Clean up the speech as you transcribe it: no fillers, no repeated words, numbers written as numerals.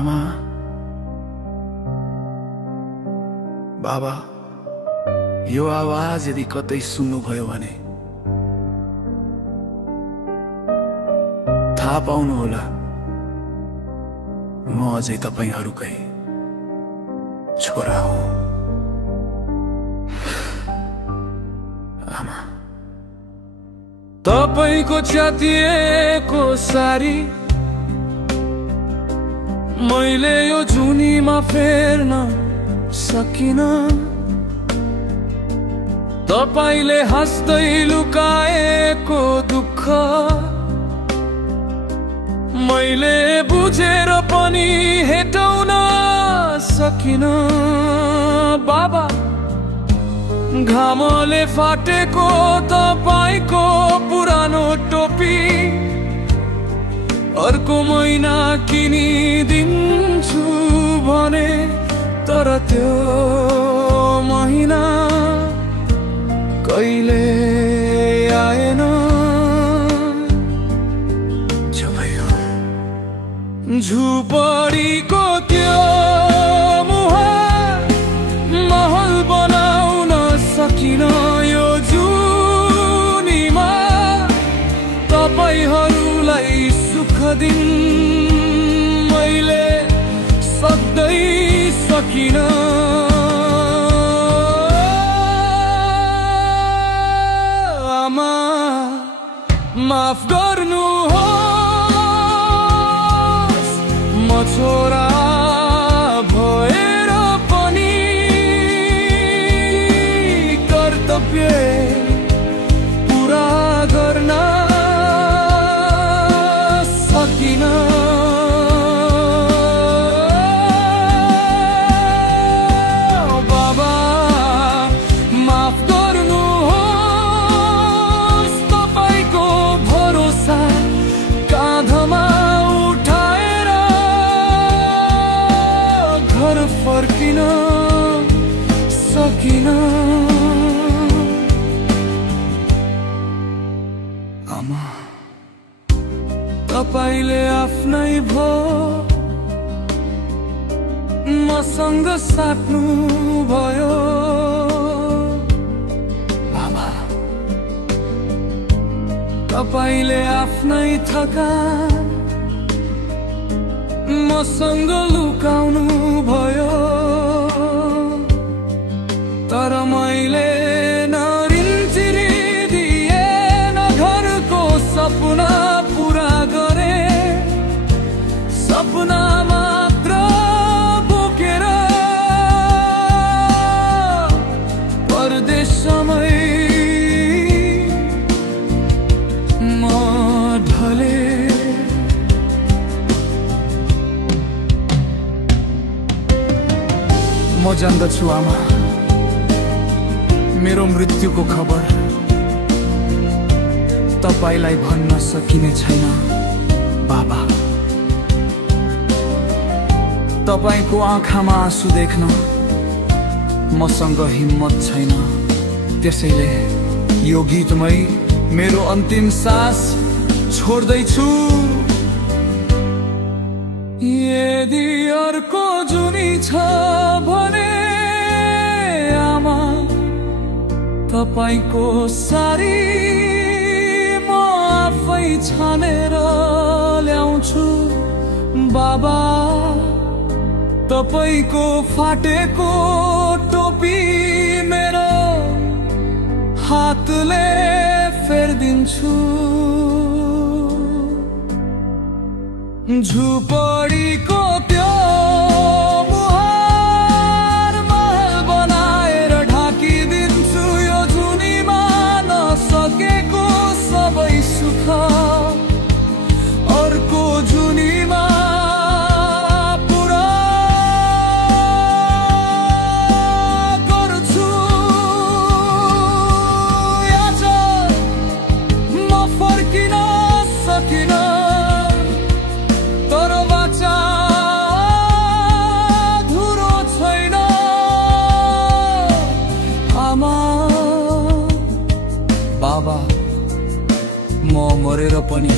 आमा बाबा यो आवाज यदि कतै सुन्नुभयो भने थाहा पाउनुहोला म अझै तपाईहरुकै छोरा हो। आमा तपाईको च्यातिएको सारी मैले यो जुनीमा फेर्न सकिन। तपाईले हाँस्दै लुकाएको दुःख मैले बुझेर पनि हेटाउन सकिन। बाबा घामले फाटेको तपाईको पुरानो टोपी अर्को महिना किनिदिन्छु भने तर त्यो महिना कहिले आएन। झुपडीको त्यो मुहार महल बनाउन सकिन। यो जुनीमा तपाईहरुलाई सुख दिन मैले सक्दै सकिन। आमा माफ गर्नुहोस् म छोरा भएर पनि कर्तव्य पुरा गर्न सकिन। बाबा माफ गर्नुहोस् तपाईको भरोसा काँधमा उठाएर घर फर्किन सकिन। आमा तपाईले आफ्नै भो मसँग साट्नु भयो। बाबा तपाईले आफ्नै थकान मसँग लुकाउनु भयो। तर मैले न ऋण तिरिदिए न घरको सपना पुरा गरे। सपना मात्र बोकेर परदेशमै म ढले। म जान्दछु आमा मेरो मृत्युको खबर तपाईलाई भन्न सकिने छैन। बाबा तपाईको आँखामा आँसु देख्न मसँग हिम्मत छैन। त्यसैले यो गीतमै मेरो अन्तिम सास छोड्दैछु। यदि अर्को जुनी छ भने आमा तपाईको सारी म आफै छानेर ल्याउँछु। बाबा तपाईको फाटेको टोपी मेरो हातले फेर्दिन्छु। झुपडीको त्यो मुहार महल बनाएर ढाकिदिन्छु। यो जुनीमा नसकेको सबै सुख अर्को जुनीमा पुरा गर्छु। आज म फर्किन सकिन तर बाचा धुरो छैन। आमा बाबा म मरेर पनि